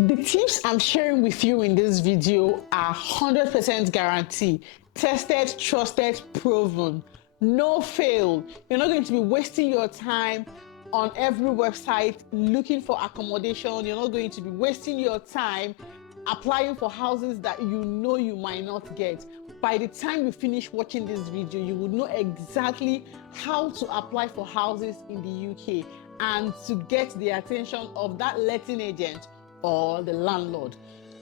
The tips I'm sharing with you in this video are 100% guarantee, tested, trusted, proven, no fail. You're not going to be wasting your time on every website looking for accommodation. You're not going to be wasting your time applying for houses that you know you might not get. By the time you finish watching this video, you will know exactly how to apply for houses in the UK and to get the attention of that letting agent or the landlord.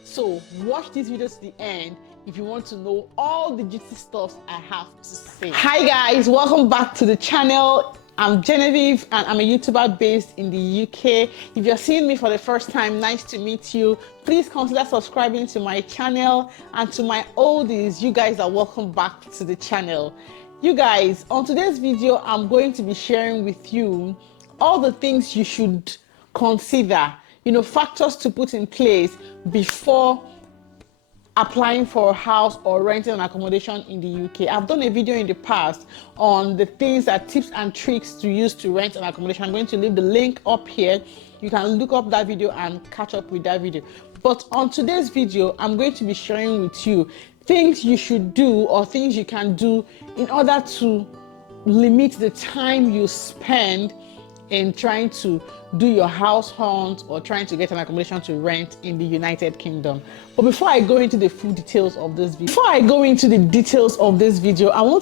So watch this video to the end if you want to know all the juicy stuff I have to say. Hi guys, welcome back to the channel. I'm Genevieve and I'm a YouTuber based in the UK. If you're seeing me for the first time, nice to meet you. Please consider subscribing to my channel, and to my oldies, you guys are welcome back to the channel. You guys, on today's video, I'm going to be sharing with you all the things you should consider, factors to put in place before applying for a house or renting an accommodation in the UK. I've done a video in the past on the things that tips and tricks to use to rent an accommodation. I'm going to leave the link up here. You can look up that video and catch up with that video. But on today's video, I'm going to be sharing with you things you should do or things you can do in order to limit the time you spend in trying to do your house hunt or trying to get an accommodation to rent in the United Kingdom. But before I go into the full details of this video, I want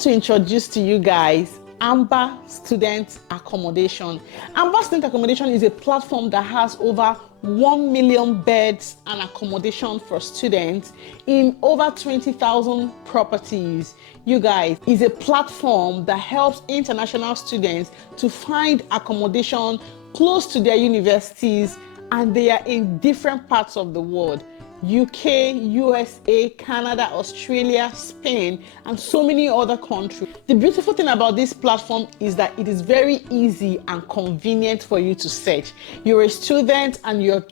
to introduce to you guys Amber Student Accommodation. Amber Student Accommodation is a platform that has over 1 million beds and accommodation for students in over 20,000 properties. You guys, is a platform that helps international students to find accommodation close to their universities, and they are in different parts of the world. UK, USA, Canada, Australia, Spain, and so many other countries. The beautiful thing about this platform is that it is very easy and convenient for you to search. You're a student and you're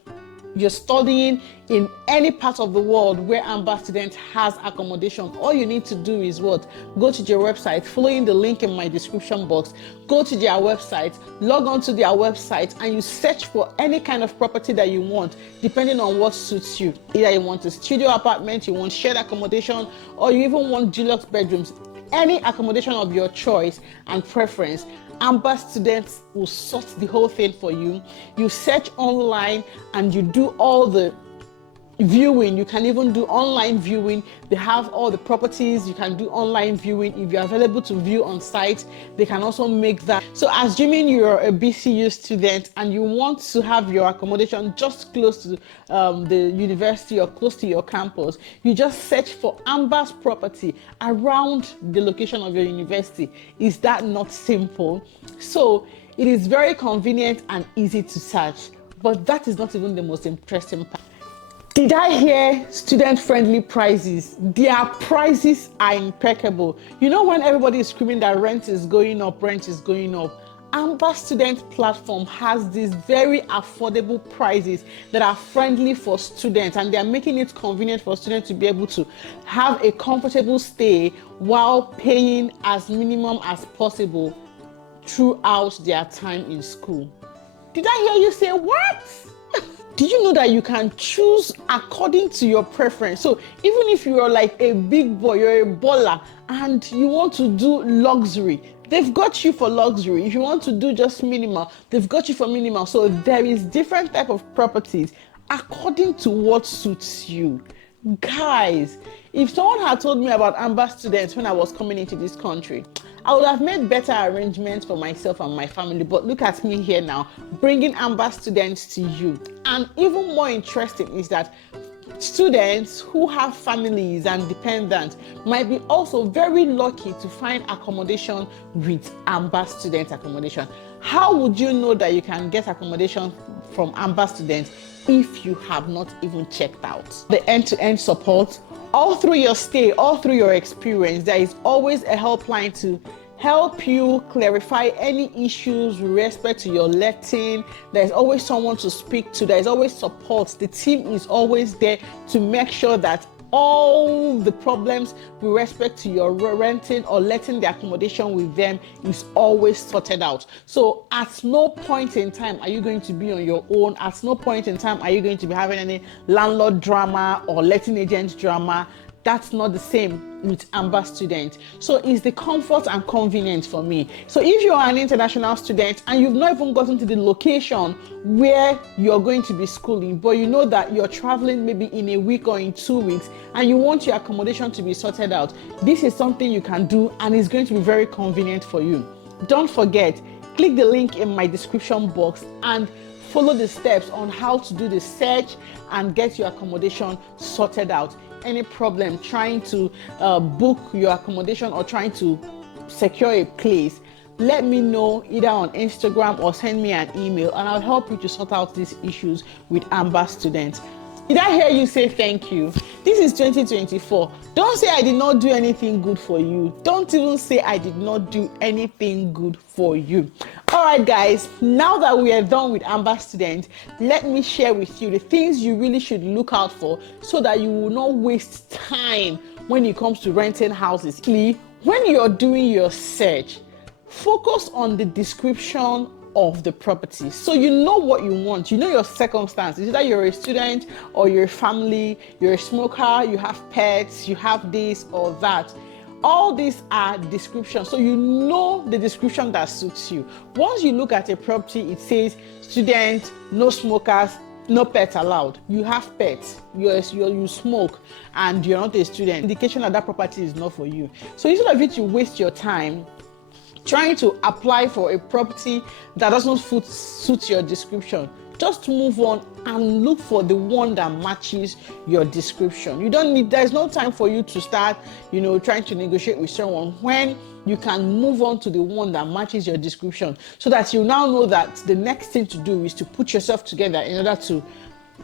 studying in any part of the world where Amber Student has accommodation. All you need to do is what? Go to their website, following the link in my description box. Go to their website, log on to their website, and you search for any kind of property that you want, depending on what suits you. Either you want a studio apartment, you want shared accommodation, or you even want deluxe bedrooms. Any accommodation of your choice and preference, Amber Students will sort the whole thing for you. You search online and you do all the viewing. You can even do online viewing. They have all the properties. You can do online viewing. If you're available to view on site, they can also make that. So assuming you're a BCU student and you want to have your accommodation just close to the university or close to your campus, you just search for Amber's property around the location of your university. Is that not simple? So it is very convenient and easy to search, but that is not even the most interesting part. Did I hear student-friendly prices? Their prices are impeccable. You know, when everybody is screaming that rent is going up, Amber Student platform has these very affordable prices that are friendly for students, and they are making it convenient for students to be able to have a comfortable stay while paying as minimum as possible throughout their time in school. Did I hear you say what? Did you know that you can choose according to your preference? So even if you're like a big boy, you're a baller, and you want to do luxury, they've got you for luxury. If you want to do just minimal, they've got you for minimal. So there is different type of properties according to what suits you. Guys, if someone had told me about Amber Students when I was coming into this country, I would have made better arrangements for myself and my family. But look at me here now, bringing Amber Students to you. And even more interesting is that students who have families and dependents might be also very lucky to find accommodation with Amber Student Accommodation. How would you know that you can get accommodation from Amber Students if you have not even checked out the end-to-end support? All through your stay, all through your experience, there is always a helpline to help you clarify any issues with respect to your letting. There's always someone to speak to. There's always support. The team is always there to make sure that all the problems with respect to your renting or letting the accommodation with them is always sorted out. So at no point in time are you going to be on your own. At no point in time are you going to be having any landlord drama or letting agent drama. That's not the same with Amber student. So it's the comfort and convenience for me. So if you are an international student and you've not even gotten to the location where you're going to be schooling, but you know that you're traveling maybe in a week or in 2 weeks and you want your accommodation to be sorted out, this is something you can do and it's going to be very convenient for you. Don't forget, click the link in my description box and follow the steps on how to do the search and get your accommodation sorted out. Any problem trying to book your accommodation or trying to secure a place, let me know either on Instagram or send me an email and I'll help you to sort out these issues with Amber students. Did I hear you say thank you? This is 2024. Don't say I did not do anything good for you. Don't even say I did not do anything good for you. All right, guys, now that we are done with Amber student, let me share with you the things you really should look out for so that you will not waste time when it comes to renting houses. When you're doing your search, focus on the description of the property, so you know what you want, you know your circumstances. Either you're a student or you're a family, you're a smoker, you have pets, you have this or that. All these are descriptions, so you know the description that suits you. Once you look at a property, it says student, no smokers, no pets allowed. You have pets, you smoke, and you're not a student. Indication that that property is not for you. So instead of it, you waste your time trying to apply for a property that doesn't suit your description. Just move on and look for the one that matches your description. There's no time for you to start, trying to negotiate with someone when you can move on to the one that matches your description, so that you now know that the next thing to do is to put yourself together in order to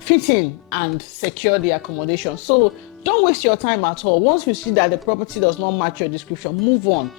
fit in and secure the accommodation. So don't waste your time at all. Once you see that the property does not match your description, move on.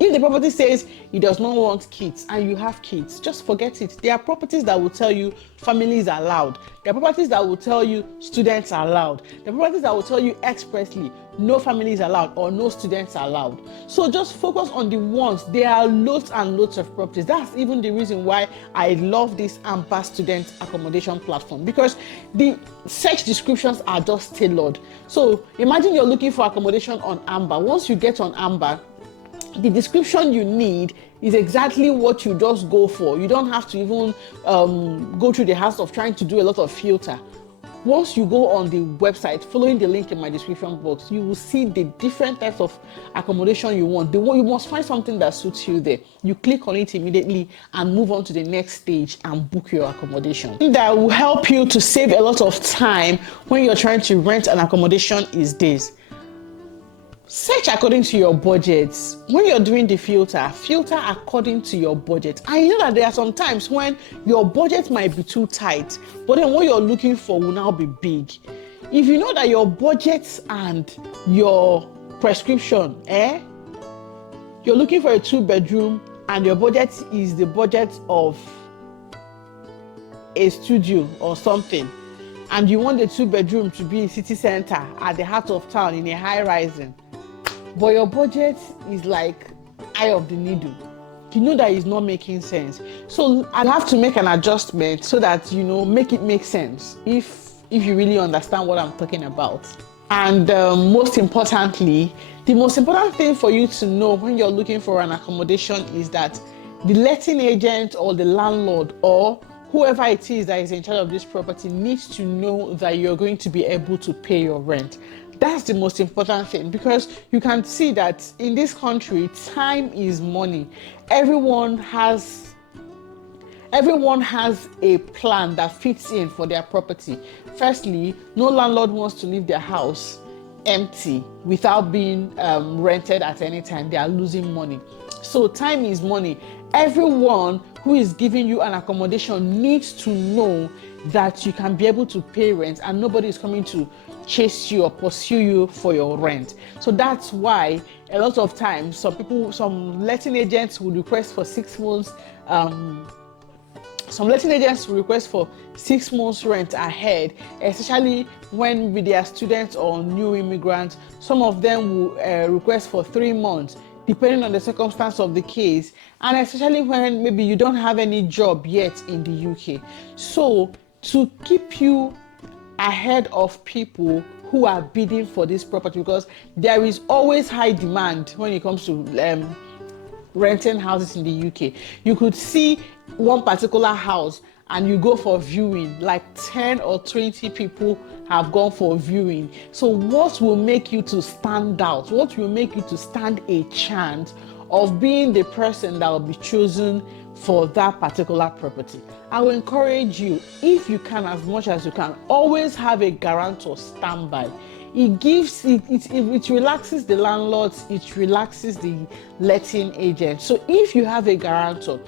If the property says it does not want kids and you have kids, just forget it. There are properties that will tell you families are allowed. There are properties that will tell you students are allowed. There are properties that will tell you expressly no families allowed or no students are allowed. So just focus on the ones. There are loads and loads of properties. That's even the reason why I love this Amber student accommodation platform, because the search descriptions are just tailored. So imagine you're looking for accommodation on Amber. Once you get on Amber, the description you need is exactly what you just go for. You don't have to even go through the hassle of trying to do a lot of filter. Once you go on the website, following the link in my description box, you will see the different types of accommodation you want. You must find something that suits you there. You click on it immediately and move on to the next stage and book your accommodation. That will help you to save a lot of time when you're trying to rent an accommodation is this. Search according to your budgets. When you're doing the filter according to your budget. And you know that there are some times when your budget might be too tight, but then what you're looking for will now be big. If you know that your budget and your prescription, you're looking for a 2-bedroom and your budget is the budget of a studio or something, and you want the 2-bedroom to be in city center at the heart of town in a high-rising, but your budget is like eye of the needle, you know that is not making sense. So I have to make an adjustment so that make it make sense if you really understand what I'm talking about. And most importantly, the most important thing for you to know when you're looking for an accommodation is that the letting agent or the landlord or whoever it is that is in charge of this property needs to know that you're going to be able to pay your rent. That's the most important thing, because you can see that in this country, time is money. Everyone has a plan that fits in for their property. Firstly, no landlord wants to leave their house empty without being rented at any time. They are losing money. So time is money. Everyone who is giving you an accommodation needs to know that you can be able to pay rent and nobody is coming to chase you or pursue you for your rent. So that's why a lot of times some letting agents would request for 6 months Some letting agents will request for 6 months rent ahead, especially when with their students or new immigrants. Some of them will request for 3 months, depending on the circumstance of the case, and especially when maybe you don't have any job yet in the UK. So to keep you ahead of people who are bidding for this property, because there is always high demand when it comes to renting houses in the UK. You could see one particular house and you go for viewing, like 10 or 20 people have gone for viewing. So what will make you to stand out? What will make you to stand a chance of being the person that will be chosen for that particular property? I will encourage you, if you can, as much as you can, always have a guarantor standby. It relaxes the landlords, it relaxes the letting agent. So if you have a guarantor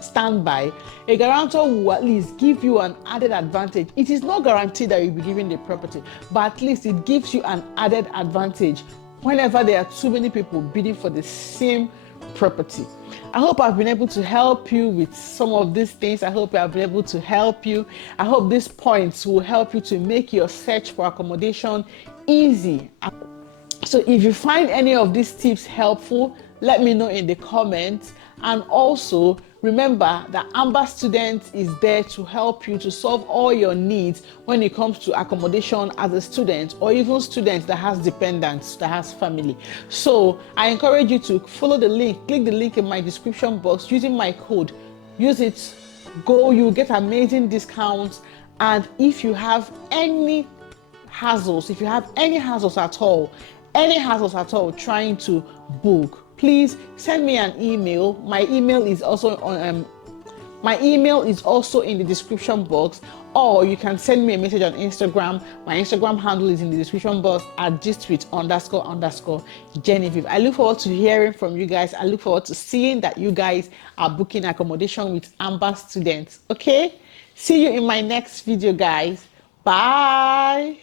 standby, a guarantor will at least give you an added advantage. It is not guaranteed that you'll be given the property, but at least it gives you an added advantage whenever there are too many people bidding for the same property. I hope I've been able to help you with some of these things. I hope I've been able to help you. I hope these points will help you to make your search for accommodation easy. So if you find any of these tips helpful, let me know in the comments. And also remember that Amber Student is there to help you to solve all your needs when it comes to accommodation as a student, or even students that has dependents, that has family. So I encourage you to follow the link, click the link in my description box using my code. Use it, go, you get amazing discounts. And if you have any hassles, trying to book, please send me an email. My email is also in the description box, or you can send me a message on Instagram. My Instagram handle is in the description box at Gistwith__Genevieve. I look forward to hearing from you guys. I look forward to seeing that you guys are booking accommodation with Amber Students. Okay, see you in my next video, guys. Bye.